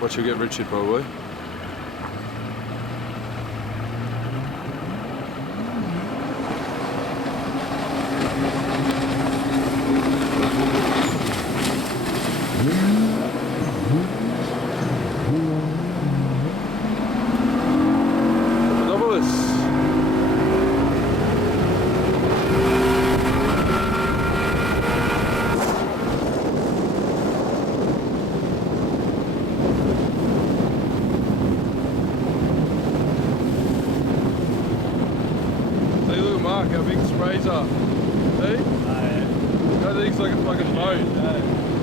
Watch you get Richard probably. Mark, how big the sprays are. See? Oh, yeah. That thing's like a fucking boat. Yeah.